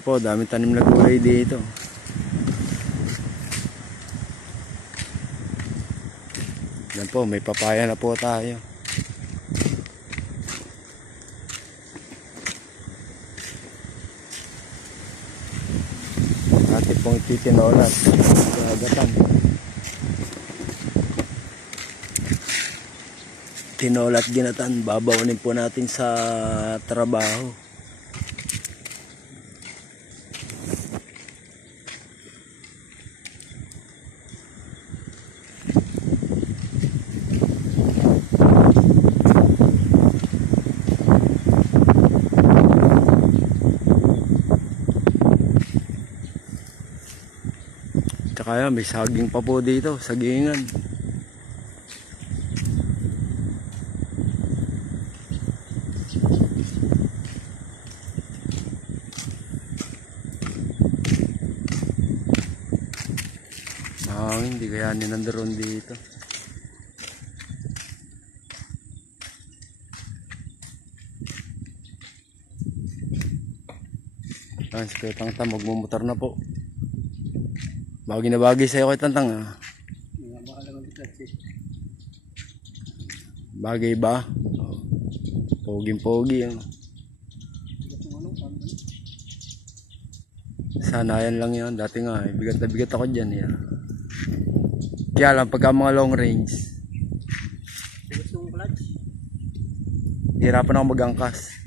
Yan po, daming tanim na gulay dito. Yan po, may papaya na po tayo. Ate pong ititinolat sa agatan. Tinolat ginatan, babawin po natin sa trabaho. Tsaka may saging pa po dito, sagingan. Hindi kaya ninandaron dito. Si Kuya Tangtang magmumotor na po. Bagay na bagay sa'yo Kuya Tangtang ah. Bagay ba? Poging-pogi ah. Sanayan lang yan. Dati nga bigat na bigat ako dyan eh. Kaya lang pagka mga long range hirapan ako mag-angkas.